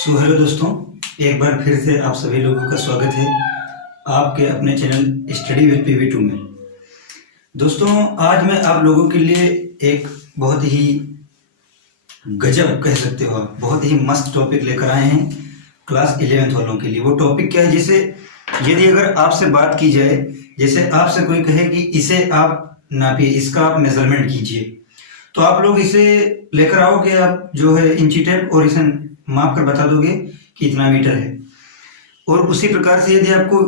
So hello दोस्तों, एक बार फिर से आप सभी लोगों का स्वागत है आपके अपने चैनल स्टडी विद PV2 में। दोस्तों, आज मैं आप लोगों के लिए एक बहुत ही गजब कह सकते हो आप, बहुत ही मस्त टॉपिक लेकर आए हैं क्लास 11th वालों के लिए। वो टॉपिक क्या है? जैसे यदि अगर आपसे बात की जाए, जैसे आपसे कोई कहे कि इसे आप नापिए, इसका आप मेजरमेंट कीजिए, तो आप लोग इसे लेकर आओगे, आप जो है इंची टेप, और इसे माप कर बता दोगे कि इतना मीटर है। और उसी प्रकार से यदि आपको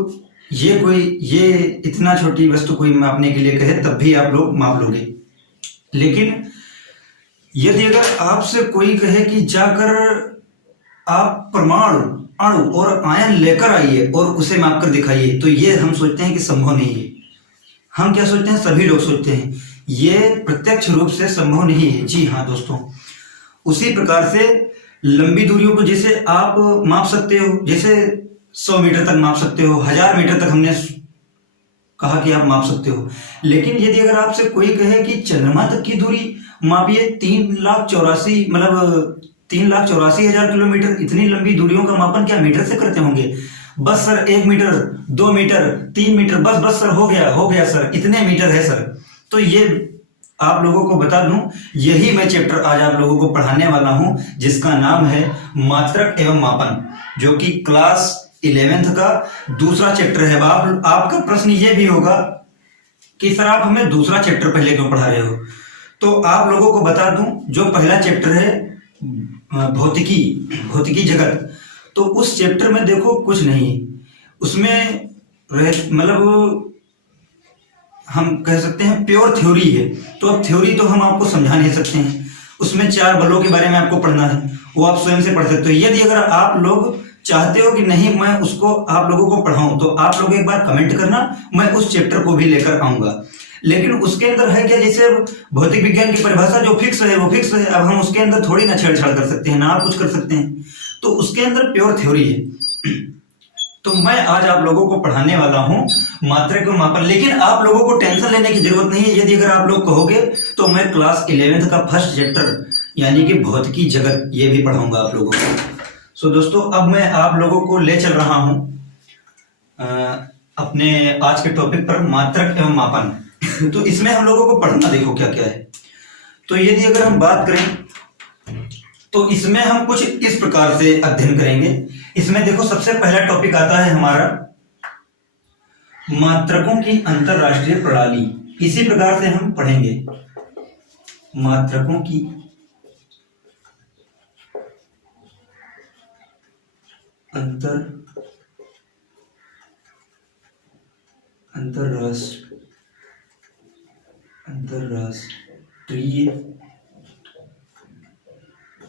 ये इतना छोटी वस्तु कोई मापने के लिए कहे, तब भी आप लोग माप लोगे। लेकिन यदि अगर आपसे कोई कहे कि जाकर आप परमाणु, अणु और आयन लेकर आइए और उसे माप कर दिखाइए, तो ये हम सोचते हैं कि संभव नहीं है। हम क्या सोचते हैं? सभी लोग सोचते हैं ये प्रत्यक्ष रूप से संभव नहीं है। जी हाँ दोस्तों, उसी प्रकार से लंबी दूरियों को जैसे आप माप सकते हो, जैसे 100 मीटर तक माप सकते हो, 1000 मीटर तक हमने कहा कि आप माप सकते हो। लेकिन यदि अगर आपसे कोई कहे कि चंद्रमा तक की दूरी मापिए, 3,84,000 किलोमीटर, इतनी लंबी दूरियों का मापन क्या मीटर से करते होंगे? बस सर 1 मीटर, 2 मीटर, 3 मीटर, बस सर हो गया सर, इतने मीटर है सर। तो ये आप लोगों को बता दूं, यही मैं चैप्टर आज आप लोगों को पढ़ाने वाला हूं, जिसका नाम है मात्रक एवं मापन, जो कि क्लास 11th का दूसरा चैप्टर है। आपका प्रश्न ये भी होगा कि सर आप हमें दूसरा चैप्टर पहले क्यों पढ़ा रहे हो? तो आप लोगों को बता दूं, जो पहला चैप्टर है भौतिकी जगत, तो उस चैप्टर में देखो कुछ नहीं, उसमें मतलब हम कह सकते हैं प्योर थ्योरी है। तो अब थ्योरी तो हम आपको समझा नहीं सकते हैं, उसमें 4 बलों के बारे में आपको पढ़ना है, वो आप स्वयं से पढ़ सकते हो। यदि अगर आप लोग चाहते हो कि नहीं मैं उसको आप लोगों को पढ़ाऊं, तो आप लोग एक बार कमेंट करना, मैं उस चैप्टर को भी लेकर आऊंगा। लेकिन उसके अंदर है क्या, जैसे भौतिक विज्ञान की परिभाषा जो फिक्स है वो फिक्स है। अब हम उसके अंदर थोड़ी ना छेड़छाड़ कर सकते हैं, ना आप कुछ कर सकते हैं, तो उसके अंदर प्योर थ्योरी है। तो मैं आज आप लोगों को पढ़ाने वाला हूं मात्रक एवं मापन। लेकिन आप लोगों को टेंशन लेने की जरूरत नहीं है। यदि अगर आप लोग कहोगे तो मैं क्लास 11th का फर्स्ट चैप्टर यानी कि भौतिकी जगत ये भी पढ़ाऊंगा आप लोगों को। सो दोस्तों, अब मैं आप लोगों को ले चल रहा हूं अपने आज के टॉपिक पर, मात्रक एवं मापन। तो इसमें हम लोगों को पढ़ना देखो क्या क्या है। तो यदि अगर हम बात करें तो इसमें हम कुछ इस प्रकार से अध्ययन करेंगे। इसमें देखो सबसे पहला टॉपिक आता है हमारा मात्रकों की अंतरराष्ट्रीय प्रणाली। इसी प्रकार से हम पढ़ेंगे मात्रकों की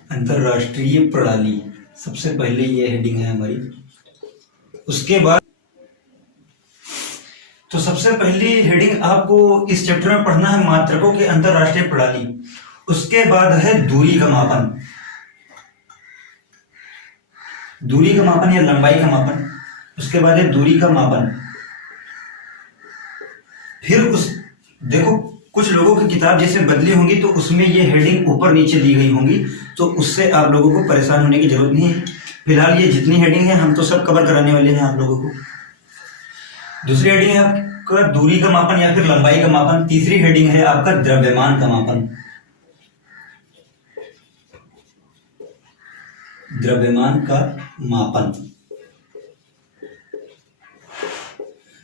अंतरराष्ट्रीय प्रणाली। सबसे पहले ये हेडिंग है हमारी। उसके बाद तो सबसे पहली हेडिंग आपको इस चैप्टर में पढ़ना है मात्रकों की अंतरराष्ट्रीय प्रणाली। उसके बाद है दूरी का मापन, दूरी का मापन या लंबाई का मापन। उसके बाद है दूरी का मापन। फिर देखो कुछ लोगों की किताब जैसे बदली होंगी तो उसमें ये हेडिंग ऊपर नीचे दी गई होंगी, तो उससे आप लोगों को परेशान होने की जरूरत नहीं है। फिलहाल ये जितनी हेडिंग है हम तो सब कवर कराने वाले हैं आप लोगों को। दूसरी हेडिंग है आपका दूरी का मापन या फिर लंबाई का मापन। तीसरी हेडिंग है आपका द्रव्यमान का मापन, द्रव्यमान का मापन।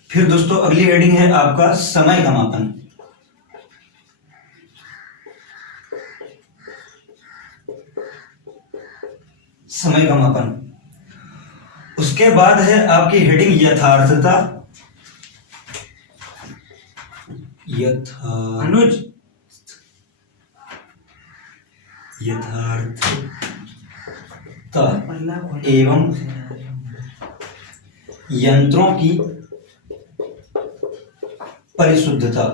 फिर दोस्तों अगली हेडिंग है आपका समय का मापन, समय का मापन। उसके बाद है आपकी हेडिंग यथार्थता, यथार्थता एवं यंत्रों की परिशुद्धता।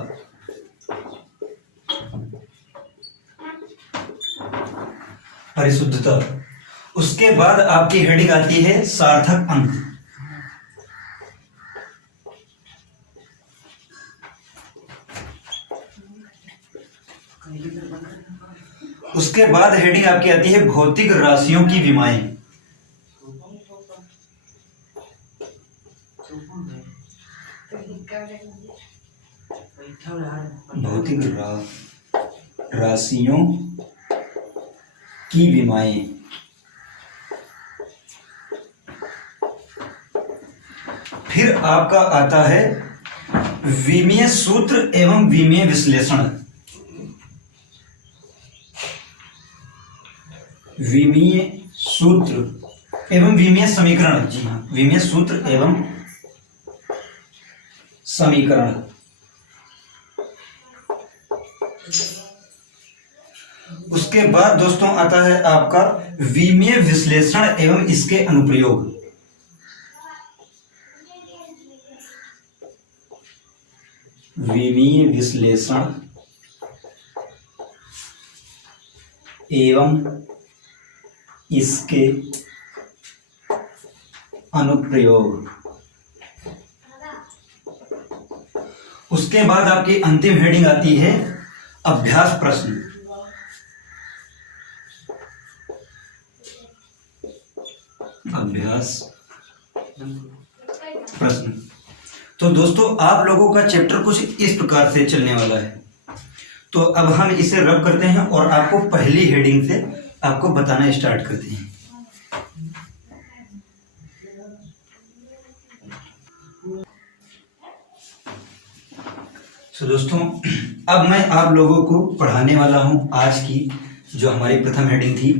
उसके बाद आपकी हेडिंग आती है सार्थक अंक। उसके बाद हेडिंग आपकी आती है भौतिक राशियों की विमाएं। भौतिक राशियों की विमाएं। फिर आपका आता है विमीय सूत्र एवं विमीय विश्लेषण। विमीय सूत्र एवं विमीय समीकरण। जी हाँ, विमीय सूत्र एवं समीकरण। उसके बाद दोस्तों आता है आपका विमीय विश्लेषण एवं इसके अनुप्रयोग। विमीय विश्लेषण एवं इसके अनुप्रयोग। उसके बाद आपकी अंतिम हेडिंग आती है अभ्यास प्रश्न। अभ्यास प्रश्न। तो दोस्तों आप लोगों का चैप्टर कुछ इस प्रकार से चलने वाला है। तो अब हम इसे रब करते हैं और आपको पहली हेडिंग से आपको बताना स्टार्ट करते हैं। तो दोस्तों अब मैं आप लोगों को पढ़ाने वाला हूं आज की जो हमारी प्रथम हेडिंग थी,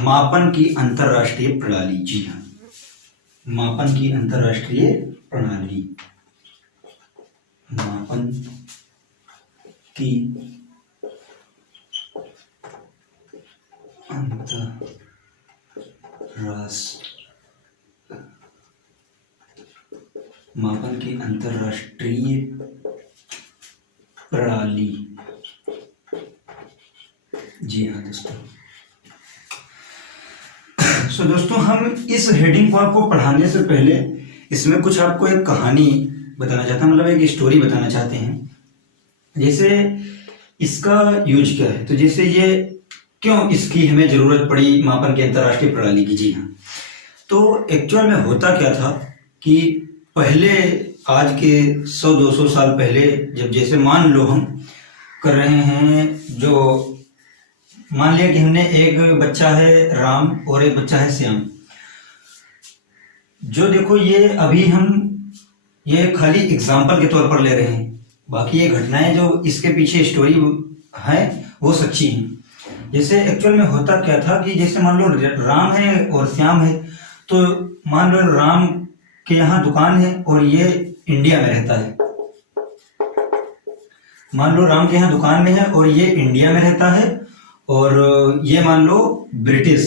मापन की अंतरराष्ट्रीय प्रणाली। जी हाँ, मापन की अंतरराष्ट्रीय प्रणाली। मापन की मापन की अंतरराष्ट्रीय प्रणाली। जी हाँ दोस्तों। सो दोस्तों हम इस हेडिंग को आपको पढ़ाने से पहले इसमें कुछ आपको एक कहानी बताना चाहते हैं, मतलब एक स्टोरी बताना चाहते हैं। जैसे इसका यूज क्या है, तो जैसे ये क्यों इसकी हमें जरूरत पड़ी मापन की अंतरराष्ट्रीय प्रणाली की। जी हाँ, तो एक्चुअल में होता क्या था कि पहले आज के 100-200 साल पहले जब जैसे मान लो हम कर रहे हैं, जो मान लिया कि हमने एक बच्चा है राम और एक बच्चा है श्याम। जो देखो ये अभी हम ये खाली एग्जाम्पल के तौर पर ले रहे हैं, बाकी ये घटनाएं जो इसके पीछे स्टोरी है वो सच्ची हैं। जैसे एक्चुअल में होता क्या था कि जैसे मान लो राम है और श्याम है, तो मान लो राम के यहाँ दुकान है और ये इंडिया में रहता है। मान लो राम के यहाँ दुकान में है और ये इंडिया में रहता है, और ये मान लो ब्रिटिश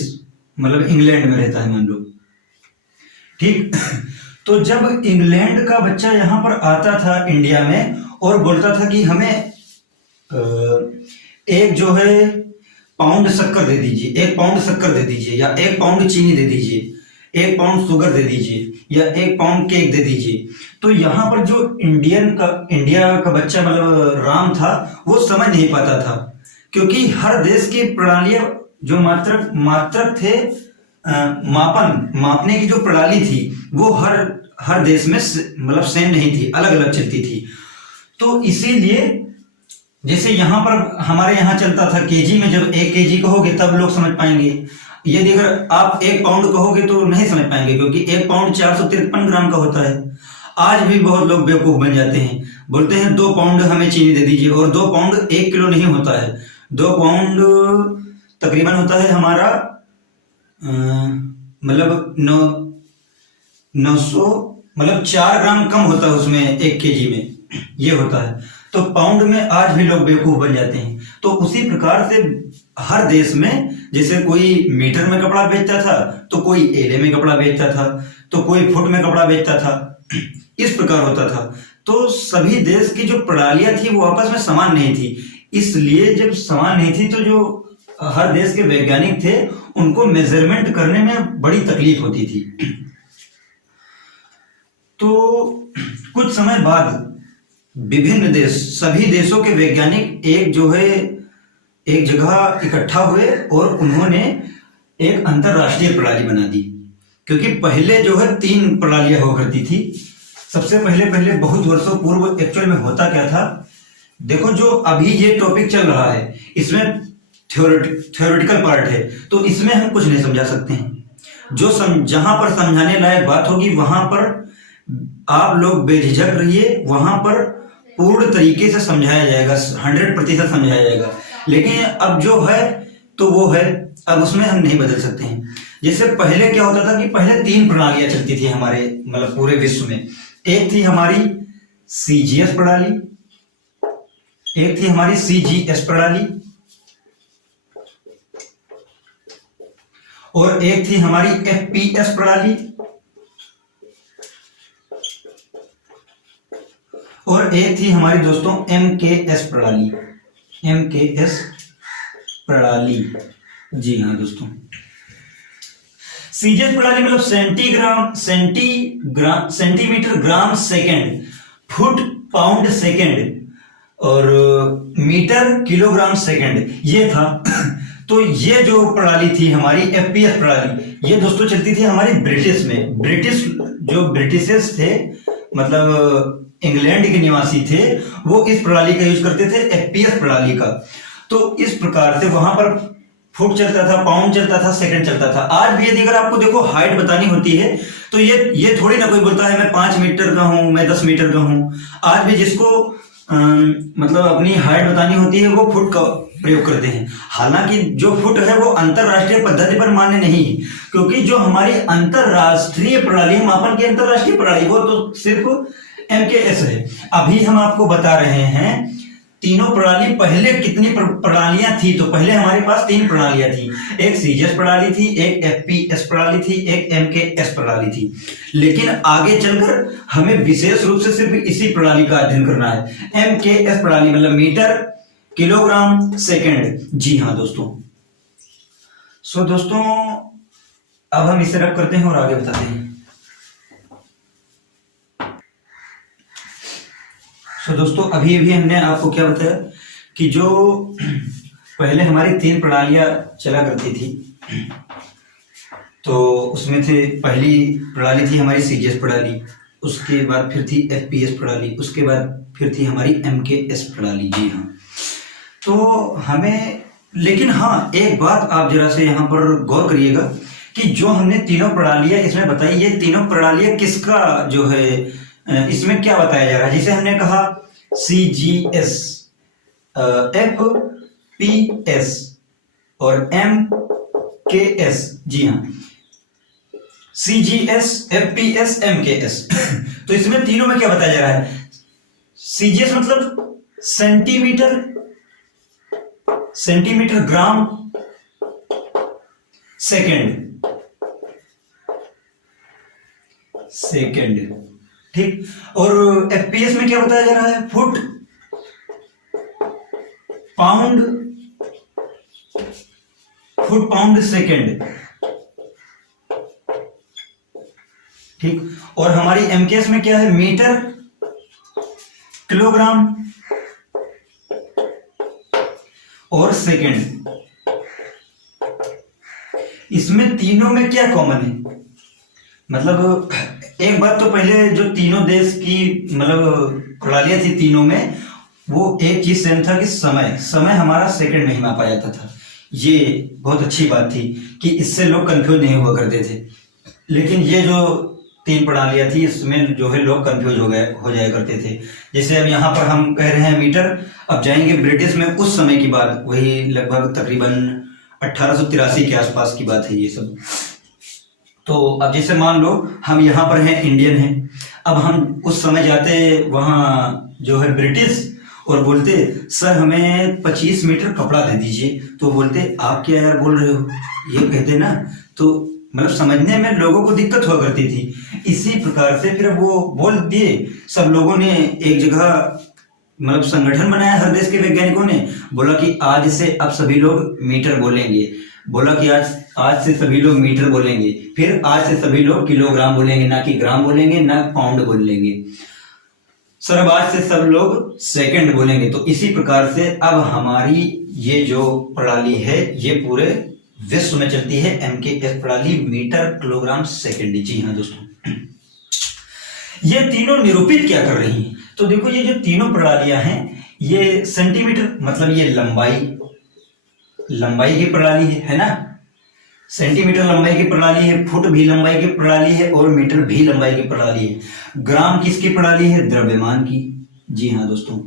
मतलब इंग्लैंड में रहता है मान लो, ठीक। तो जब इंग्लैंड का बच्चा यहाँ पर आता था इंडिया में और बोलता था कि हमें एक जो है पाउंड शक्कर दे दीजिए, 1 पाउंड शक्कर दे दीजिए, या 1 पाउंड चीनी दे दीजिए, 1 पाउंड शुगर दे दीजिए, या 1 पाउंड केक दे दीजिए, तो यहाँ पर जो इंडिया का बच्चा मतलब राम था वो समझ नहीं पाता था, क्योंकि हर देश की प्रणालियां जो मात्रक थे, मापने की जो प्रणाली थी वो हर देश में मतलब सेम नहीं थी, अलग अलग चलती थी। तो इसीलिए जैसे यहाँ पर हमारे यहाँ चलता था केजी में, जब 1 केजी कहोगे तब लोग समझ पाएंगे, यदि अगर आप 1 पाउंड कहोगे तो नहीं समझ पाएंगे, क्योंकि 1 पाउंड 453 ग्राम का होता है। आज भी बहुत लोग बेवकूफ बन जाते हैं, बोलते हैं 2 पाउंड हमें चीनी दे दीजिए, और 2 पाउंड 1 किलो नहीं होता है, 2 पाउंड तकरीबन होता है हमारा मतलब 900 मतलब 4 ग्राम कम होता है उसमें 1 केजी में, ये होता है। तो पाउंड में आज भी लोग बेवकूफ बन जाते हैं। तो उसी प्रकार से हर देश में जैसे कोई मीटर में कपड़ा बेचता था, तो कोई एले में कपड़ा बेचता था, तो कोई फुट में कपड़ा बेचता था, इस प्रकार होता था। तो सभी देश की जो प्रणालियां थी वो आपस में समान नहीं थी, इसलिए जब समान नहीं थी तो जो हर देश के वैज्ञानिक थे उनको मेजरमेंट करने में बड़ी तकलीफ होती थी। तो कुछ समय बाद विभिन्न देश, सभी देशों के वैज्ञानिक एक जगह इकट्ठा हुए और उन्होंने एक अंतरराष्ट्रीय प्रणाली बना दी। क्योंकि पहले जो है 3 प्रणालियां हुआ करती थी, सबसे पहले पहले बहुत वर्षों पूर्व एक्चुअल में होता क्या था, देखो जो अभी ये टॉपिक चल रहा है इसमें थ्योरेटिकल पार्ट है, तो इसमें हम कुछ नहीं समझा सकते हैं। जो जहां पर समझाने लायक बात होगी वहां पर आप लोग बेझिझक रहिए, वहां पर पूर्ण तरीके से समझाया जाएगा, 100% समझाया जाएगा। लेकिन अब जो है तो वो है, अब उसमें हम नहीं बदल सकते हैं। जैसे पहले क्या होता था कि पहले 3 प्रणालियां चलती थी हमारे मतलब पूरे विश्व में। एक थी हमारी सीजीएस प्रणाली, एक थी हमारी सीजीएस प्रणाली, और एक थी हमारी एफपीएस प्रणाली, और एक थी हमारी दोस्तों एमकेएस प्रणाली। एमकेएस प्रणाली, जी हाँ दोस्तों। सीजीएस प्रणाली मतलब centimetre gram second, foot pound second, और मीटर किलोग्राम सेकेंड, ये था। तो ये जो प्रणाली थी हमारी एफपीएस प्रणाली, ये दोस्तों चलती थी हमारी ब्रिटिश में। ब्रिटिशर्स थे, मतलब इंग्लैंड के निवासी थे, वो इस प्रणाली का यूज करते थे, एफपीएस प्रणाली का। तो इस प्रकार से वहां पर फुट चलता था, पाउंड चलता था, सेकंड चलता था। आज भी यदि अगर आपको देखो हाइट बतानी होती है तो ये थोड़ी ना कोई बोलता है मैं 5 मीटर का हूं, मैं 10 मीटर का हूं। आज भी जिसको मतलब अपनी हाइट बतानी होती है वो फुट का प्रयोग करते हैं। हालांकि जो फुट है वो अंतरराष्ट्रीय पद्धति पर मान्य नहीं है, क्योंकि जो हमारी अंतरराष्ट्रीय प्रणाली है, मापन की अंतरराष्ट्रीय प्रणाली, वो तो सिर्फ एमकेएस है। अभी हम आपको बता रहे हैं तीनों प्रणाली। पहले कितनी प्रणालियां थी, तो पहले हमारे पास 3 प्रणालियां थी। एक सीजीएस प्रणाली थी, एक एफपीएस प्रणाली थी, एक एमकेएस प्रणाली थी। लेकिन आगे चलकर हमें विशेष रूप से सिर्फ इसी प्रणाली का अध्ययन करना है, एमकेएस प्रणाली, मतलब मीटर किलोग्राम सेकेंड। जी हाँ दोस्तों। सो दोस्तों अब हम इसे रख करते हैं और आगे बताते हैं। तो दोस्तों अभी हमने आपको क्या बताया कि जो पहले हमारी 3 प्रणालियां चला करती थी, तो उसमें से पहली प्रणाली थी हमारी सीजीएस प्रणाली, उसके बाद फिर थी एफपीएस प्रणाली, उसके बाद फिर थी हमारी एमकेएस प्रणाली। जी हाँ। तो हमें, लेकिन हाँ एक बात आप जरा से यहाँ पर गौर करिएगा कि जो हमने तीनों प्रणालियां इसमें बताई, ये तीनों प्रणालियां किसका जो है इसमें क्या बताया जा रहा है। जिसे हमने कहा सीजीएस, एफपीएस और एमकेएस। जी हाँ, सीजीएस, एफपीएस, एमकेएस। तो इसमें तीनों में क्या बताया जा रहा है। सीजीएस मतलब सेंटीमीटर ग्राम सेकेंड, ठीक। और एफपीएस में क्या बताया जा रहा है, फुट पाउंड सेकेंड, ठीक। और हमारी एमकेएस में क्या है, मीटर किलोग्राम और सेकेंड। इसमें तीनों में क्या कॉमन है, मतलब एक बात तो पहले जो तीनों देश की मतलब प्रणालियां थी तीनों में, वो एक चीज सेम था कि समय हमारा सेकंड में ही मापा जाता था। ये बहुत अच्छी बात थी कि इससे लोग कंफ्यूज नहीं हुआ करते थे। लेकिन ये जो 3 प्रणालियां थी इसमें जो है लोग कंफ्यूज हो जाया करते थे। जैसे अब यहाँ पर हम कह रहे हैं मीटर, अब जाएंगे ब्रिटिश में, उस समय की बात, वही लगभग तकरीबन 1883 के आसपास की बात है ये सब। तो अब जैसे मान लो हम यहाँ पर हैं, इंडियन हैं, अब हम उस समय जाते वहाँ जो है ब्रिटिश और बोलते सर हमें 25 मीटर कपड़ा दे दीजिए, तो बोलते आप क्या यार बोल रहे हो, ये कहते ना, तो मतलब समझने में लोगों को दिक्कत हुआ करती थी। इसी प्रकार से फिर वो बोल दिए, सब लोगों ने एक जगह मतलब संगठन बनाया, हर देश के वैज्ञानिकों ने बोला कि आज से अब सभी लोग मीटर बोलेंगे, बोला कि आज से सभी लोग मीटर बोलेंगे, फिर आज से सभी लोग किलोग्राम बोलेंगे, ना कि ग्राम बोलेंगे, ना पाउंड बोलेंगे, सर अब आज से सब लोग सेकंड बोलेंगे। तो इसी प्रकार से अब हमारी ये जो प्रणाली है ये पूरे विश्व में चलती है, एमकेएस प्रणाली, मीटर किलोग्राम सेकंड। जी हाँ दोस्तों, ये तीनों निरूपित क्या कर रही हैं? तो देखो ये जो तीनों प्रणालियां हैं, ये सेंटीमीटर मतलब ये लंबाई की प्रणाली है ना। सेंटीमीटर लंबाई की प्रणाली है, फुट भी लंबाई की प्रणाली है और मीटर भी लंबाई की प्रणाली है। ग्राम किसकी प्रणाली है? द्रव्यमान की। जी हाँ दोस्तों,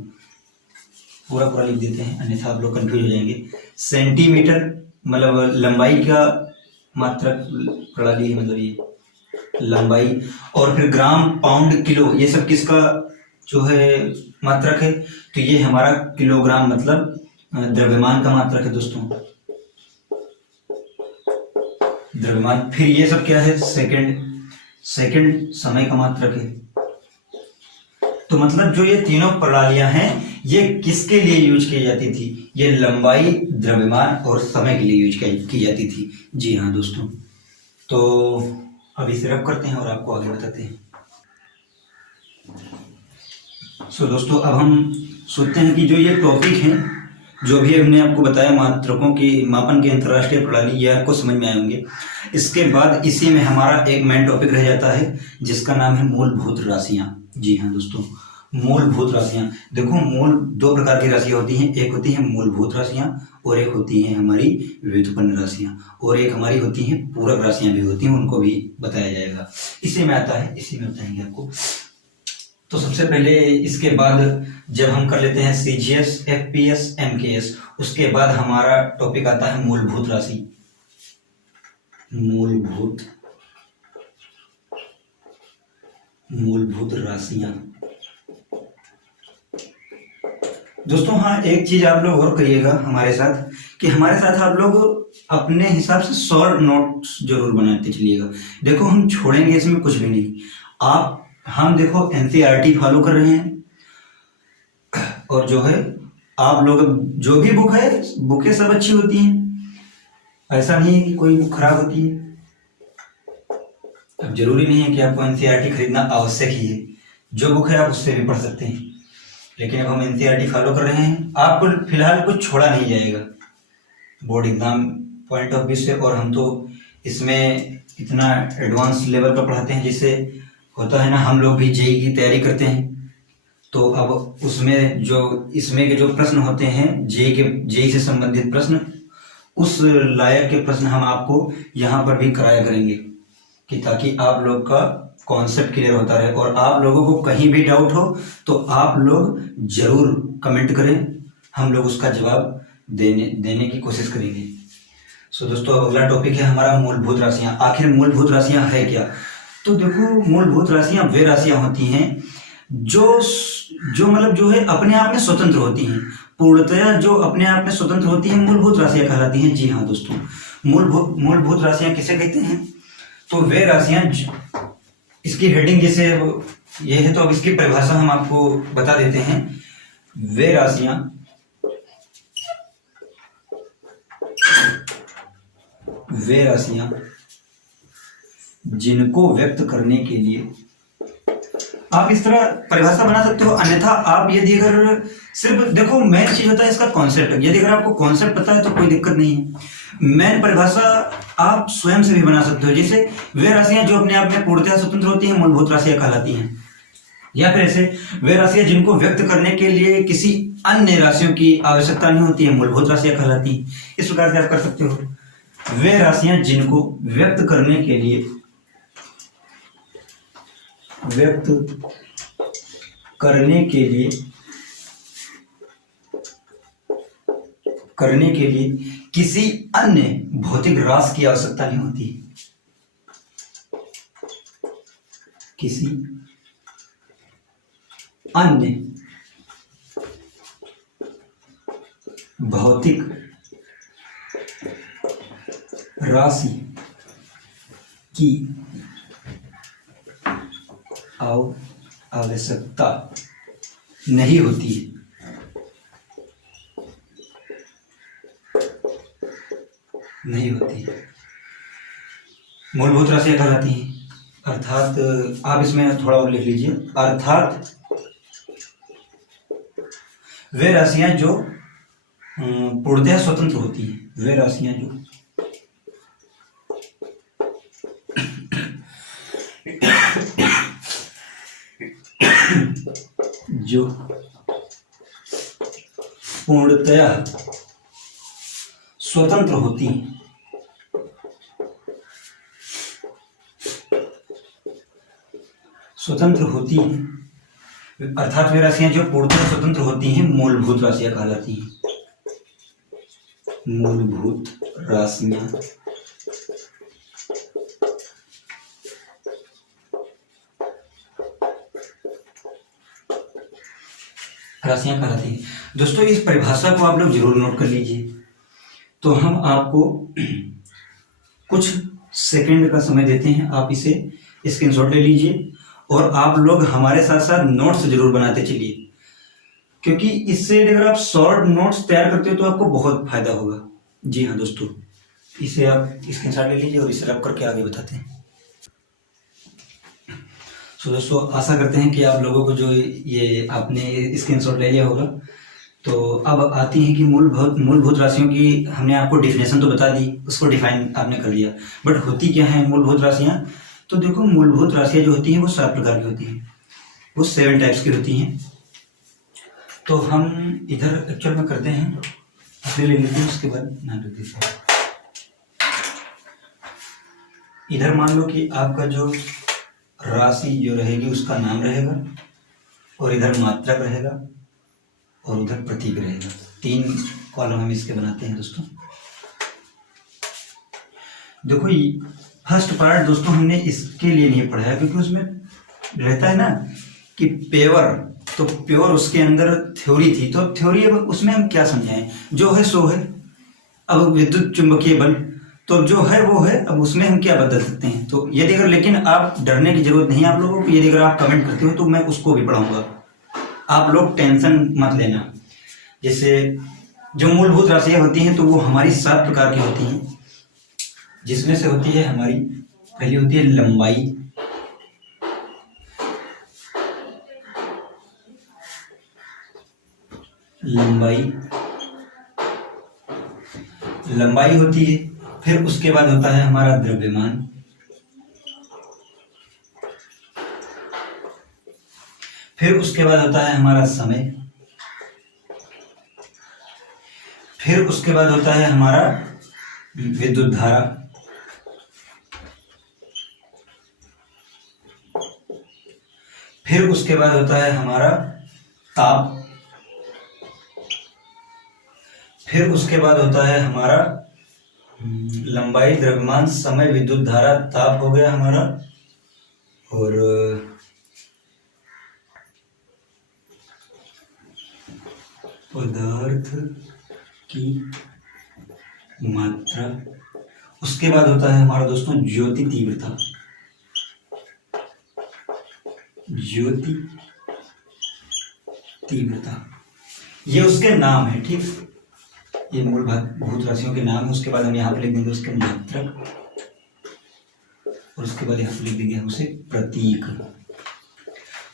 पूरा पूरा लिख देते हैं अन्यथा आप लोग कंफ्यूज हो जाएंगे। सेंटीमीटर मतलब लंबाई का मात्रक प्रणाली है, मतलब ये लंबाई, और फिर ग्राम पाउंड किलो ये सब किसका जो है मात्रक है? तो ये हमारा किलोग्राम मतलब द्रव्यमान का मात्रक है दोस्तों, द्रव्यमान। फिर ये सब क्या है? सेकंड समय का मात्रक है। तो मतलब जो ये तीनों प्रणालियां हैं ये किसके लिए यूज की जाती थी? ये लंबाई, द्रव्यमान और समय के लिए यूज की जाती थी। जी हाँ दोस्तों, तो अब इसे रब करते हैं और आपको आगे बताते हैं। सो दोस्तों, अब हम सोचते हैं कि जो ये टॉपिक है, जो भी हमने आपको बताया मात्रकों की मापन की अंतर्राष्ट्रीय प्रणाली, ये आपको समझ में आए होंगे। इसके बाद इसी में हमारा एक मेन टॉपिक रह जाता है जिसका नाम है मूलभूत राशियां। जी हाँ दोस्तों, मूलभूत राशियां। देखो, मूल दो प्रकार की राशियां होती हैं, एक होती है मूलभूत राशियां और एक होती है हमारी व्युत्पन्न राशियां, और एक हमारी होती हैं पूरक राशियां भी होती हैं, उनको भी बताया जाएगा। इसी में आता है, इसी में बताएंगे आपको। तो सबसे पहले इसके बाद जब हम कर लेते हैं CGS, FPS, MKS, उसके बाद हमारा टॉपिक आता है मूलभूत राशि। मूलभूत राशियां। दोस्तों हाँ, एक चीज आप लोग और करिएगा हमारे साथ, कि हमारे साथ आप लोग अपने हिसाब से शॉर्ट नोट्स जरूर बनाते चलिएगा। देखो, हम छोड़ेंगे इसमें कुछ भी नहीं। हम देखो NCERT फॉलो कर रहे हैं, और जो है आप लोग जो भी बुकें सब अच्छी होती हैं, ऐसा नहीं है कि कोई बुक खराब होती है। अब जरूरी नहीं है कि आपको NCERT खरीदना आवश्यक ही है, जो बुक है आप उससे भी पढ़ सकते हैं। लेकिन अब हम NCERT फॉलो कर रहे हैं, आपको फिलहाल कुछ छोड़ा नहीं जाएगा board exam point of view से। और हम तो इसमें इतना एडवांस लेवल का पढ़ाते हैं, जिससे होता है ना, हम लोग भी JEE की तैयारी करते हैं, तो अब उसमें जो इसमें के जो प्रश्न होते हैं JEE से संबंधित प्रश्न, उस लायक के प्रश्न हम आपको यहाँ पर भी कराया करेंगे, कि ताकि आप लोग का कॉन्सेप्ट क्लियर होता रहे। और आप लोगों को कहीं भी डाउट हो तो आप लोग जरूर कमेंट करें, हम लोग उसका जवाब देने की कोशिश करेंगे। सो दोस्तों, अगला टॉपिक है हमारा मूलभूत राशियां। आखिर मूलभूत राशियां है क्या? तो देखो, मूलभूत राशियां वे राशियां होती हैं जो मतलब जो है अपने आप में स्वतंत्र होती हैं। पूर्णतया जो अपने आप में स्वतंत्र होती हैं मूलभूत राशियां कहलाती हैं। जी हाँ दोस्तों, मूलभूत राशियां किसे कहते हैं? तो वे राशियां, इसकी हेडिंग जैसे ये है, तो अब इसकी परिभाषा हम आपको बता देते हैं। वे राशियां जिनको व्यक्त करने के लिए आप इस तरह परिभाषा बना सकते हो। अन्यथा आप यदि अगर सिर्फ देखो, मेन चीज होता है इसका कॉन्सेप्ट। यदि अगर आपको कॉन्सेप्ट पता है तो कोई दिक्कत नहीं है। मेन परिभाषा आप स्वयं से भी बना सकते हो। जैसे वे राशियां जो अपने आप में पूर्णतः स्वतंत्र होती हैं मूलभूत राशियां कहलाती हैं। या फिर ऐसे, वे राशियां जिनको व्यक्त करने के लिए किसी अन्य राशियों की आवश्यकता नहीं होती है मूलभूत राशियां कहलाती हैं। इस प्रकार से आप कर सकते हो। वे राशियां जिनको व्यक्त करने के लिए किसी अन्य भौतिक राशि की आवश्यकता नहीं होती। किसी अन्य भौतिक राशि की आवश्यकता नहीं होती है। मूलभूत राशियां कहलाती हैं। अर्थात आप इसमें थोड़ा और लिख लीजिए। अर्थात वे राशियां जो पूर्णतः स्वतंत्र होती हैं। वे राशियां जो जो पूर्णतया स्वतंत्र होती हैं, अर्थात वे राशियां जो पूर्णतः स्वतंत्र होती हैं मूलभूत राशियां कहलाती हैं। मूलभूत राशियां कहलाती हैं। दोस्तों इस परिभाषा को आप लोग जरूर नोट कर लीजिए। तो हम आपको कुछ सेकंड का समय देते हैं, आप इसे स्क्रीनशॉट ले लीजिए और आप लोग हमारे साथ साथ नोट्स जरूर बनाते चलिए, क्योंकि इससे अगर आप शॉर्ट नोट्स तैयार करते हो तो आपको बहुत फायदा होगा। जी हाँ दोस्तों, इसे आप स्क्रीनशॉट ले लीजिए और इसे रख करके आगे बताते हैं। तो दोस्तों आशा करते हैं कि आप लोगों को जो ये आपने स्क्रीनशॉट ले लिया होगा। तो अब आती है कि मूलभूत राशियों की हमने आपको डिफिनेशन तो बता दी, उसको डिफाइन आपने कर लिया, बट होती क्या है मूलभूत राशियां। तो देखो मूलभूत राशियां जो होती हैं वो 7 प्रकार की होती हैं, वो 7 टाइप्स की होती हैं। तो हम इधर एक्चुअल में करते हैं, अपने ले लेते हैं, उसके बाद नाम लिख देते हैं। इधर मान लो कि आपका जो राशि जो रहेगी उसका नाम रहेगा, और इधर मात्रक रहेगा, और उधर प्रतीक रहेगा। 3 कॉलम हम इसके बनाते हैं दोस्तों। देखो फर्स्ट पार्ट दोस्तों हमने इसके लिए नहीं पढ़ा है, क्योंकि उसमें रहता है ना कि पेवर, तो प्योर उसके अंदर थ्योरी थी, तो थ्योरी अब उसमें हम क्या समझाएं, जो है सो है। अब विद्युत चुंबकीय बल तो जो है वो है, अब उसमें हम क्या बदल सकते हैं। तो यदि अगर, लेकिन आप डरने की जरूरत नहीं है आप लोगों को, यदि अगर आप कमेंट करते हो तो मैं उसको भी पढ़ाऊंगा, आप लोग टेंशन मत लेना। जैसे जो मूलभूत राशियां होती हैं तो वो हमारी 7 प्रकार की होती हैं, जिसमें से होती है हमारी पहली होती है लंबाई, लंबाई होती है। फिर उसके बाद होता है हमारा द्रव्यमान, फिर उसके बाद होता है हमारा समय, फिर उसके बाद होता है हमारा विद्युत धारा, फिर उसके बाद होता है हमारा ताप, फिर उसके बाद होता है हमारा लंबाई, द्रव्यमान, समय, विद्युत धारा, ताप हो गया हमारा, और पदार्थ की मात्रा। उसके बाद होता है हमारा दोस्तों ज्योति तीव्रता, ये उसके नाम है, ठीक, ये मूलभूत राशियों के नाम है। उसके बाद हम यहाँ पे लिख देंगे उसके मात्रक, और उसके बाद यहाँ पे लिख देंगे हम उसे प्रतीक।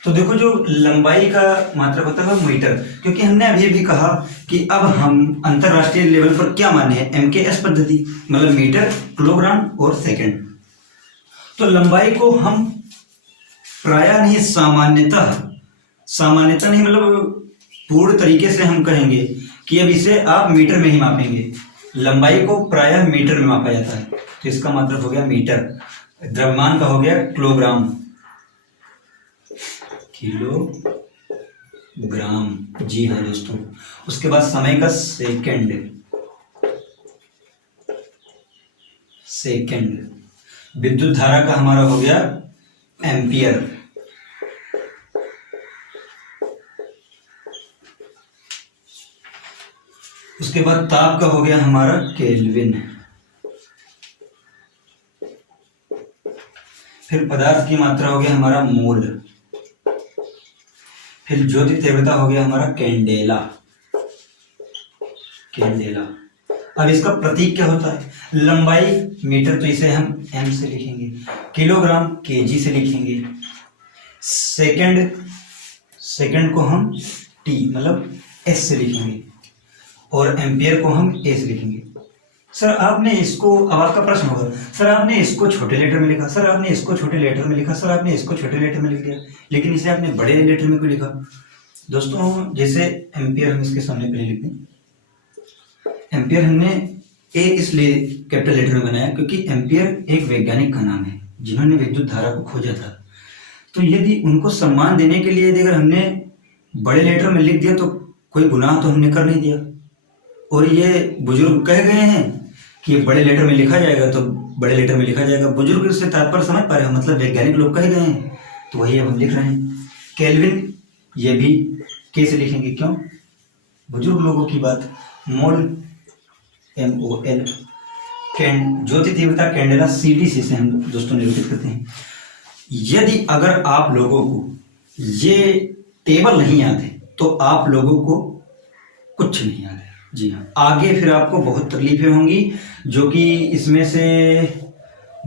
तो देखो जो लंबाई का मात्रक होता है वो मीटर, क्योंकि हमने अभी भी कहा कि अब हम अंतरराष्ट्रीय लेवल पर क्या माने हैं, MKS पद्धति, मतलब मीटर, किलोग्राम और सेकंड। तो लंबाई को हम प्रायः नहीं, सामान्यता नहीं, मतलब पूर्ण तरीके से हम कहेंगे कि अब इसे आप मीटर में ही मापेंगे। लंबाई को प्रायः मीटर में मापा जाता है, तो इसका मात्रक हो गया मीटर। द्रव्यमान का हो गया किलोग्राम, जी हाँ दोस्तों। उसके बाद समय का सेकंड। विद्युत धारा का हमारा हो गया एम्पियर। उसके बाद ताप का हो गया हमारा केल्विन। फिर पदार्थ की मात्रा हो गया हमारा मोल। फिर ज्योति तीव्रता हो गया हमारा कैंडेला। अब इसका प्रतीक क्या होता है, लंबाई मीटर, तो इसे हम m से लिखेंगे, किलोग्राम kg से लिखेंगे, सेकंड को हम t मतलब s से लिखेंगे, और एम्पियर को हम a से लिखेंगे। सर आपने इसको, अब आपका प्रश्न होगा, सर आपने इसको छोटे लेटर में लिखा, सर आपने इसको छोटे लेटर में लिखा, सर आपने इसको छोटे लेटर में लिख दिया, लेकिन इसे आपने बड़े लेटर में क्यों लिखा। दोस्तों जैसे एम्पियर हम इसके सामने पहले लिखते हैं। एम्पियर हमने एक इसलिए कैपिटल लेटर में बनाया क्योंकि एम्पियर एक वैज्ञानिक का नाम है जिन्होंने विद्युत धारा को खोजा था। तो यदि उनको सम्मान देने के लिए अगर हमने बड़े लेटर में लिख दिया तो कोई गुनाह तो हमने कर नहीं दिया। और ये बुजुर्ग कह गए हैं कि ये बड़े लेटर में लिखा जाएगा तो बड़े लेटर में लिखा जाएगा। बुजुर्ग से तात्पर्य समझ पा रहे हो, मतलब वैज्ञानिक लोग कह गए हैं तो वही अब हम लिख रहे हैं। केल्विन ये भी कैसे लिखेंगे, क्यों? बुजुर्ग लोगों की बात। मोल MOL, ज्योति तीव्रता कैंडेला CTC से हम दोस्तों निरूपित करते हैं। यदि अगर आप लोगों को ये टेबल नहीं याद है तो आप लोगों को कुछ नहीं याद है। जी हाँ, आगे फिर आपको बहुत तकलीफें होंगी, जो कि इसमें से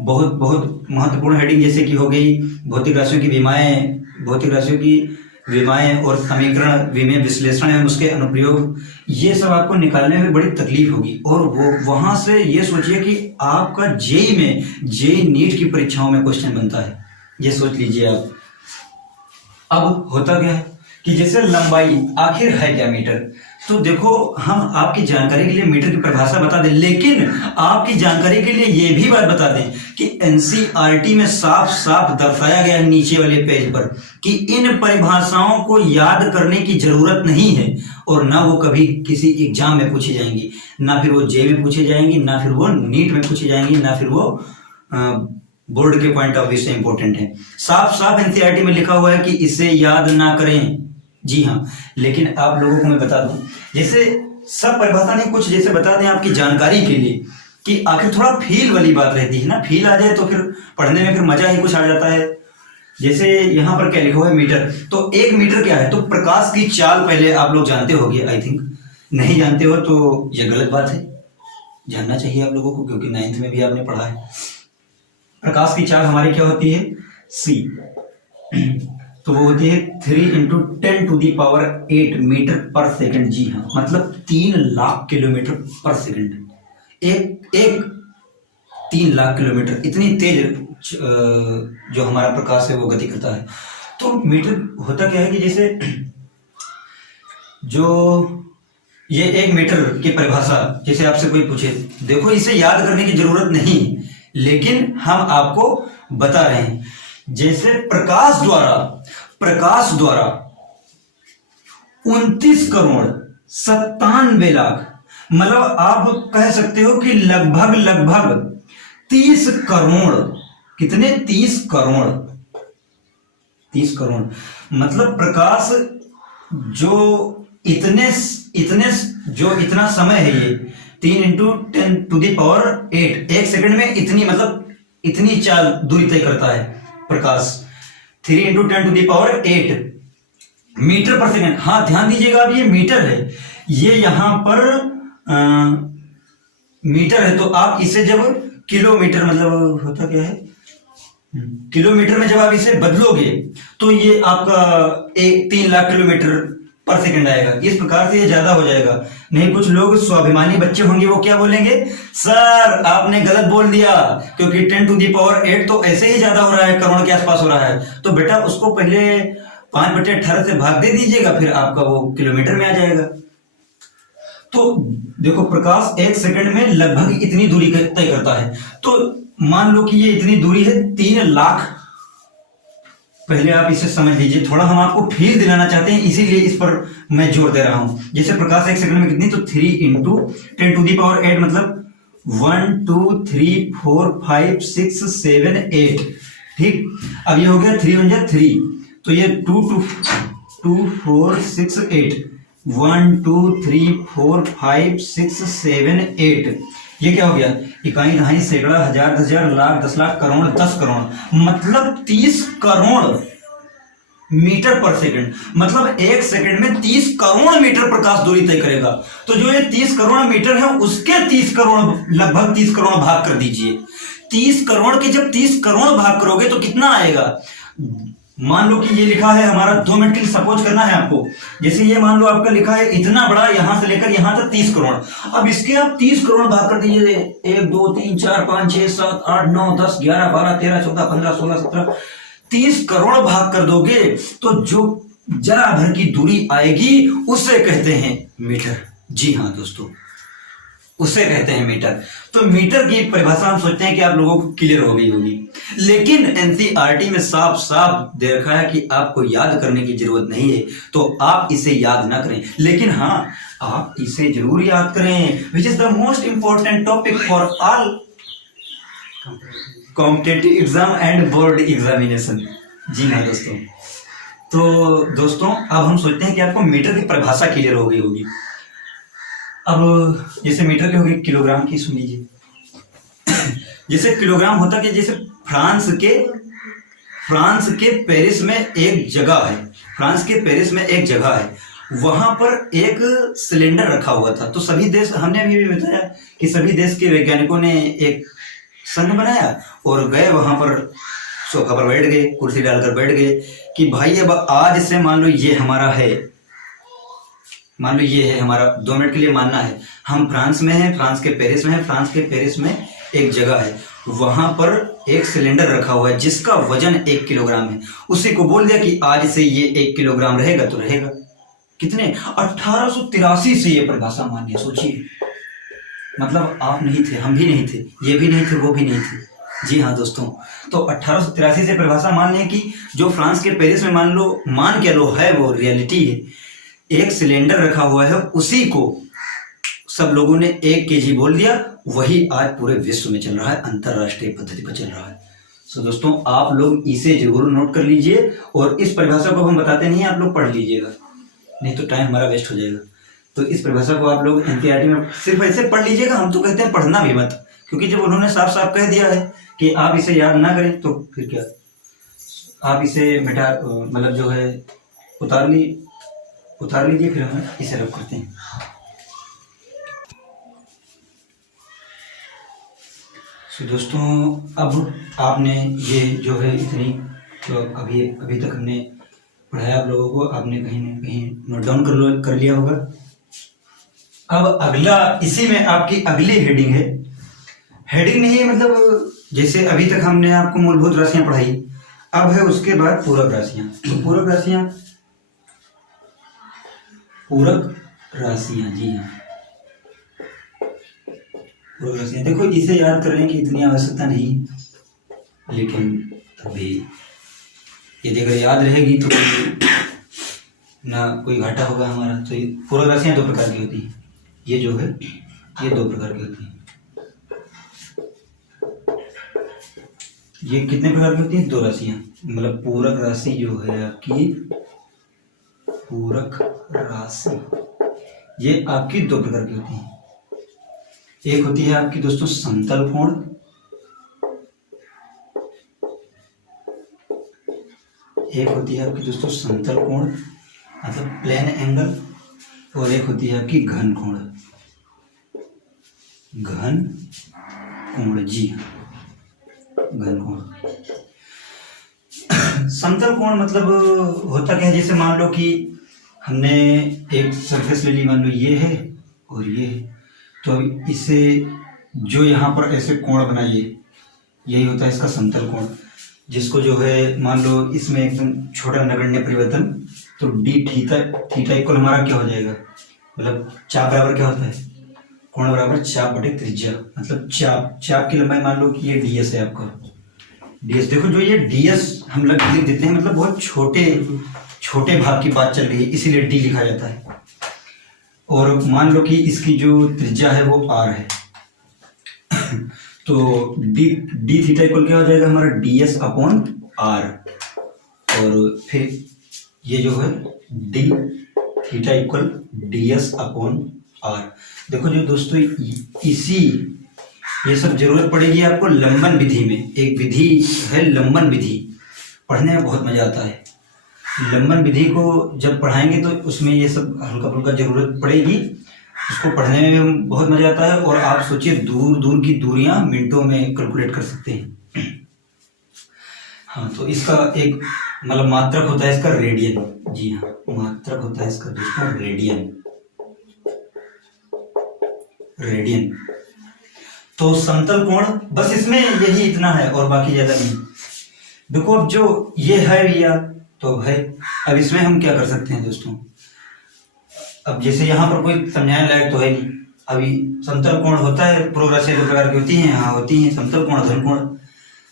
बहुत बहुत महत्वपूर्ण हेडिंग जैसे कि हो गई भौतिक राशियों की विमाएं, भौतिक राशियों की विमाएं और समीकरण, विमेय विश्लेषण एवं उसके अनुप्रयोग, ये सब आपको निकालने में बड़ी तकलीफ होगी। और वो वहां से ये सोचिए कि आपका जेई नीट की परीक्षाओं में क्वेश्चन बनता है, ये सोच लीजिए आप। अब होता क्या है कि जैसे लंबाई आखिर है क्या मीटर, तो देखो हम आपकी जानकारी के लिए मीटर की परिभाषा बता दें, लेकिन आपकी जानकारी के लिए ये भी बात बता दें कि NCERT में साफ साफ दर्शाया गया है नीचे वाले पेज पर कि इन परिभाषाओं को याद करने की जरूरत नहीं है और ना वो कभी किसी एग्जाम में पूछी जाएंगी, ना फिर वो जे में पूछी जाएंगी, ना फिर वो नीट में पूछी जाएंगी, ना फिर वो बोर्ड के पॉइंट ऑफ व्यू से इंपॉर्टेंट है। साफ साफ NCERT में लिखा हुआ है कि इसे याद ना करें। जी हाँ, लेकिन आप लोगों को मैं बता दूं, जैसे सब परिभाषा नहीं, कुछ जैसे बता दें आपकी जानकारी के लिए कि आखिर थोड़ा फील वाली बात रहती है ना, फील आ जाए तो फिर पढ़ने में फिर मजा ही कुछ आ जाता है। जैसे यहाँ पर क्या लिखा हुआ है मीटर, तो एक मीटर क्या है, तो प्रकाश की चाल पहले आप लोग जानते होंगे, आई थिंक। नहीं जानते हो तो यह गलत बात है, जानना चाहिए आप लोगों को, क्योंकि 9th में भी आपने पढ़ा है। प्रकाश की चाल हमारी क्या होती है, C, तो वो होती है 3 × 10⁸ मीटर पर सेकंड। जी हाँ, मतलब 3 लाख किलोमीटर पर सेकंड। एक 3 लाख किलोमीटर, इतनी तेज जो हमारा प्रकाश है वो गति करता है। तो मीटर होता क्या है कि जैसे जो ये 1 मीटर की परिभाषा जैसे आपसे कोई पूछे, देखो इसे याद करने की जरूरत नहीं, लेकिन हम आपको बता रहे हैं। जैसे प्रकाश द्वारा 29 करोड़ 97 लाख, मतलब आप कह सकते हो कि लगभग 30 करोड़, कितने 30 करोड़, मतलब प्रकाश जो इतना समय है, ये 3 × 10⁸ एक सेकंड में इतनी, मतलब इतनी चाल दूरी तय करता है प्रकाश। 3 × 10⁸ मीटर पर सेकंड। हाँ, ध्यान दीजिएगा, अब ये मीटर है, ये यहां पर मीटर है, तो आप इसे जब किलोमीटर, मतलब होता क्या है, किलोमीटर में जब आप इसे बदलोगे तो ये आपका 3 लाख किलोमीटर पर सेकंड आएगा। इस प्रकार से ये ज्यादा हो जाएगा। नहीं, कुछ लोग स्वाभिमानी बच्चे होंगे, वो क्या बोलेंगे, सर आपने गलत बोल दिया, क्योंकि 10⁸ तो ऐसे ही ज्यादा हो रहा है, करोड़ के आसपास हो रहा है। तो बेटा उसको पहले 5/18 से भाग दे दीजिएगा, फिर आपका वो किलोमीटर में आ जाएगा। तो देखो प्रकाश 1 सेकंड में लगभग इतनी दूरी तय करता है। तो मान लो कि ये इतनी दूरी है 3 लाख। पहले आप इसे समझ लीजिए, थोड़ा हम आपको फील दिलाना चाहते हैं, इसीलिए इस पर मैं जोर दे रहा हूं। जैसे प्रकाश 1 सेकंड में कितनी, तो 3 × 10⁸, मतलब 1 2 3 4 5 6 7 8। ठीक, अब ये हो गया 3 × 3, तो ये 2 4 6 8, 1 2 3 4 5 6 7 8। ये क्या हो गया, इकाई, दहाई, सैकड़ा, हजार, 10,000, लाख, 10 लाख, करोड़, 10 करोड़, मतलब 30 करोड़ मीटर पर सेकंड। मतलब 1 सेकंड में 30 करोड़ मीटर प्रकाश दूरी तय करेगा। तो जो ये 30 करोड़ मीटर है, उसके 30 करोड़, लगभग 30 करोड़ भाग कर दीजिए। 30 करोड़ के जब 30 करोड़ भाग करोगे तो कितना आएगा। मान लो कि ये लिखा है हमारा 2 मिनट, सपोज करना है आपको। जैसे ये मान लो आपका लिखा है इतना बड़ा, यहां से लेकर यहां तक 30 करोड़। अब इसके आप 30 करोड़ भाग कर दीजिए, 1 2 3 4 5 6 7 8 9 10 11 12 13 14 15 16 17, 30 करोड़ भाग कर दोगे तो जो जरा भर की दूरी आएगी उसे कहते हैं मीटर। जी हाँ दोस्तों, उसे कहते हैं मीटर। तो मीटर की परिभाषा हम सोचते हैं कि आप लोगों को क्लियर हो गई होगी, लेकिन एनसीईआरटी में साफ साफ दे रखा है कि आपको याद करने की जरूरत नहीं है, तो आप इसे याद ना करें, लेकिन हाँ आप इसे जरूर याद करें। Which is the most important topic for all competitive exam and board examination. जी हाँ दोस्तों, तो दोस्तों अब हम सोचते हैं कि आपको मीटर की परिभाषा क्लियर हो गई होगी। अब जैसे मीटर के हो गए, किलोग्राम की सुन लीजिए। जैसे किलोग्राम होता कि जैसे फ्रांस के पेरिस में एक जगह है, फ्रांस के पेरिस में एक जगह है, वहां पर एक सिलेंडर रखा हुआ था। तो सभी देश, हमने अभी भी बताया कि सभी देश के वैज्ञानिकों ने एक संघ बनाया और गए वहां पर, सोफा पर बैठ गए, कुर्सी डालकर बैठ गए कि भाई अब आज से मान लो ये हमारा है, मान लो ये है हमारा, 2 मिनट के लिए मानना है, हम फ्रांस में हैं, फ्रांस के पेरिस में है, फ्रांस के पेरिस में एक जगह है, वहां पर एक सिलेंडर रखा हुआ है जिसका वजन 1 किलोग्राम है। उसी को बोल दिया कि आज से ये 1 किलोग्राम रहेगा तो रहेगा। कितने 1883 से ये परिभाषा मान्य। सोचिए, मतलब आप नहीं थे, हम भी नहीं थे, ये भी नहीं थे, वो भी नहीं थे। जी हाँ दोस्तों, तो 1883 से परिभाषा मान लें कि जो फ्रांस के पेरिस में मान के लो है, वो रियलिटी है, एक सिलेंडर रखा हुआ है, उसी को सब लोगों ने 1 केजी बोल दिया, वही आज पूरे विश्व में चल रहा है, अंतरराष्ट्रीय पद्धति पर चल रहा है। सो दोस्तों आप लोग इसे जरूर नोट कर लीजिए, और इस परिभाषा को हम बताते नहीं, आप लोग पढ़ लीजिएगा, नहीं तो टाइम हमारा वेस्ट हो जाएगा। तो इस परिभाषा को आप लोग एनसीईआरटी में सिर्फ ऐसे पढ़ लीजिएगा, हम तो कहते हैं पढ़ना भी मत, क्योंकि जब उन्होंने साफ साफ कह दिया है कि आप इसे याद ना करें तो फिर क्या, आप इसे मिटा, मतलब जो है उतार लीजिए, फिर हम इसे रब करते हैं। तो दोस्तों अब आपने ये जो है इतनी, तो अभी तक हमने पढ़ाया आप लोगों को, आपने कहीं ना कहीं नोट डाउन कर लिया होगा। अब अगला, इसी में आपकी अगली हेडिंग है, हेडिंग नहीं है मतलब जैसे अभी तक हमने आपको मूलभूत राशियां पढ़ाई, अब है उसके बाद पूरक राशियां। तो पूरक राशियां, जी हाँ, पूरक राशियां। देखो इसे याद करने की इतनी आवश्यकता नहीं, लेकिन अभी यदि अगर याद रहेगी तो ना कोई घाटा होगा हमारा। तो पूरक राशियां 2 प्रकार की होती हैं, ये जो है ये 2 प्रकार की होती हैं। ये कितने प्रकार की होती हैं? 2 राशियां, मतलब पूरक राशि जो है आपकी, पूरक राशि ये आपकी 2 प्रकार की होती है। एक होती है आपकी दोस्तों समतल कोण, एक होती है आपकी दोस्तों समतल कोण मतलब प्लेन एंगल, और एक होती है आपकी घन कोण, जी घन कोण। समतल कोण मतलब होता क्या है, जैसे मान लो कि हमने एक सरफेस ले ली, मान लो ये है और ये है, तो इसे जो यहाँ पर ऐसे कोण बनाइए, यही होता है इसका समतल कोण, जिसको जो है मान लो इसमें एकदम छोटा नगण्य परिवर्तन, तो डी थीटा इक्वल हमारा क्या हो जाएगा, मतलब चाप बराबर क्या होता है, कोण बराबर चाप बटे त्रिज्या, मतलब चाप की लंबाई मान लो कि ये ds है आपका, ds। देखो जो ये ds हम लोग लिख देते हैं, मतलब बहुत छोटे भाग की बात चल रही है, इसीलिए d लिखा जाता है। और मान लो कि इसकी जो त्रिज्या है वो r है, तो डी थीटा इक्वल क्या हो जाएगा हमारा ds अपॉन r, और फिर ये जो है D theta equal ds upon r। देखो जो दोस्तों ये सब जरूरत पड़ेगी आपको लंबन विधि में, एक विधि है लंबन विधि, पढ़ने में बहुत मजा आता है। लंबन विधि को जब पढ़ाएंगे तो उसमें ये सब हल्का फुल्का जरूरत पड़ेगी, उसको पढ़ने में बहुत मजा आता है। और आप सोचिए दूर की दूरियां मिनटों में कैलकुलेट कर सकते हैं। हाँ, तो इसका एक मतलब मात्रक होता है इसका रेडियन। जी हाँ, मात्रक होता है इसका दोस्तों रेडियन। तो समतल कोण बस इसमें यही इतना है और बाकी ज्यादा नहीं। देखो अब जो ये है भैया, तो भाई अब इसमें हम क्या कर सकते हैं दोस्तों, अब जैसे यहाँ पर कोई समझाने लायक तो है नहीं। अभी समतल कोण होता है, प्रोग्रेसिव दो प्रकार की होती हैं, हाँ होती हैं, समतल कोण, घन कोण।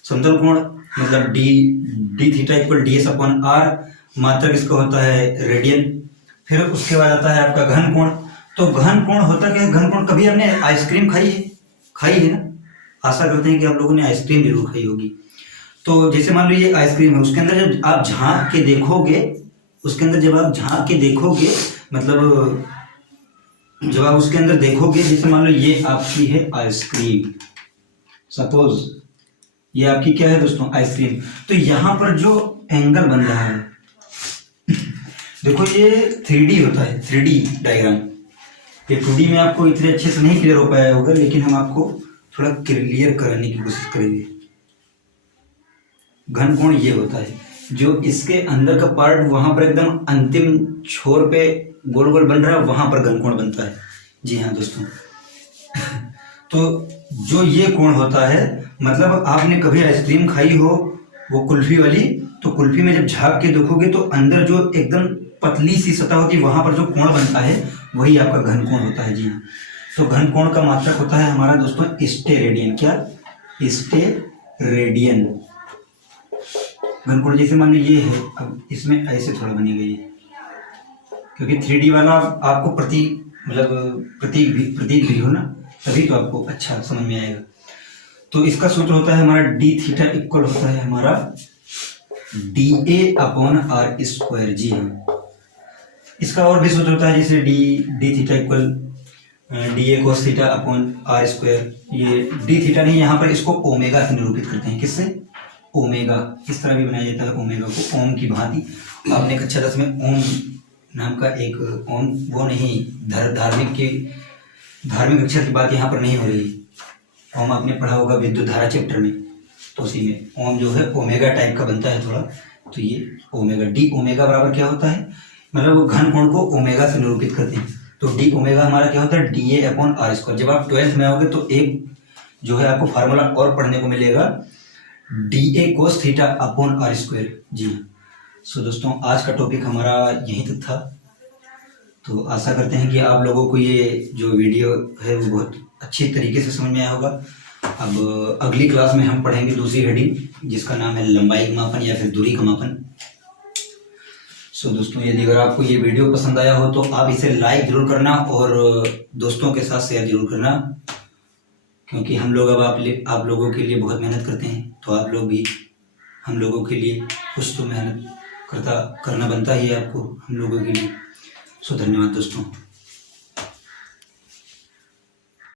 समतल कोण मतलब d theta equal d s upon r, मात्रक इसका होता है रेडियन। फिर उसके बाद आता है आपका घन कोण। तो घन कोण होता क्या है, घन कोण कभी हमने आइसक्रीम खाई है ना, आशा करते हैं कि आप लोगों ने आइसक्रीम जरूर खाई होगी। तो जैसे मान लो ये आइसक्रीम है, उसके अंदर जब आप झांक के देखोगे, उसके अंदर जब आप झांक के देखोगे, मतलब जब आप उसके अंदर देखोगे, जैसे मान लो ये आपकी है आइसक्रीम, सपोज ये आपकी क्या है दोस्तों, आइसक्रीम। तो यहाँ पर जो एंगल बन रहा है देखो, ये 3D होता है, 3D डायग्राम। ये 2D में आपको इतने अच्छे से नहीं क्लियर हो पाया होगा, लेकिन हम आपको थोड़ा क्लियर कराने की कोशिश करेंगे। घन कोण ये होता है, जो इसके अंदर का पार्ट वहां पर एकदम अंतिम छोर पे गोल गोल बन रहा है, वहां पर घन कोण बनता है। जी हाँ दोस्तों तो जो ये कोण होता है, मतलब आपने कभी आइसक्रीम खाई हो वो कुल्फी वाली, तो कुल्फी में जब झाँक के देखोगे तो अंदर जो एकदम पतली सी सतह होती है, वहां पर जो कोण बनता है वही आपका घन कोण होता है। जी हाँ, तो घन कोण का मात्रक होता है हमारा दोस्तों स्टेरेडियन। क्या, स्टेरेडियन। घन कोण जैसे मान लो ये है, अब इसमें ऐसे थोड़ा बनेगा ये, क्योंकि 3D वाला आपको प्रतीक भी हो ना, तभी तो आपको अच्छा समझ में आएगा। तो इसका सूत्र होता है हमारा डी थीटा इक्वल होता है हमारा D A upon are square. जी हाँ, इसका और भी सूत्र होता है, जैसे D theta equal D A cos theta upon are square. ये डी थीटा नहीं, यहाँ पर इसको ओमेगा से निरूपित करते हैं। किससे, ओमेगा। इस तरह भी बनाया जाता है ओमेगा को, ओम की भांति। आपने कक्षा 10 में ओम नाम का एक ओम, वो नहीं, धार्मिक अक्षर की बात यहाँ पर नहीं हो रही। ओम आपने पढ़ा होगा विद्युत धारा चैप्टर में, तो उसी में ओम जो है ओमेगा टाइप का बनता है थोड़ा। तो ये ओमेगा, डी ओमेगा बराबर क्या होता है, मतलब वो घन कोण को ओमेगा से निरूपित करते हैं। तो डी ओमेगा हमारा क्या होता है, d A upon are square. जब आप 12th में आओगे तो एक जो है आपको फार्मूला और पढ़ने को मिलेगा, D A cos theta upon are square. जी सो दोस्तों, आज का टॉपिक हमारा यहीं तक था। तो आशा करते हैं कि आप लोगों को ये जो वीडियो है वो बहुत अच्छी तरीके से समझ में आया होगा। अब अगली क्लास में हम पढ़ेंगे दूसरी हेडिंग, जिसका नाम है लंबाई का मापन या फिर दूरी का मापन। सो दोस्तों, यदि अगर आपको ये वीडियो पसंद आया हो तो आप इसे लाइक जरूर करना और दोस्तों के साथ शेयर जरूर करना, क्योंकि हम लोग अब आप लोगों के लिए बहुत मेहनत करते हैं, तो आप लोग भी हम लोगों के लिए कुछ तो मेहनत करना बनता ही है आपको हम लोगों के लिए। सो धन्यवाद दोस्तों।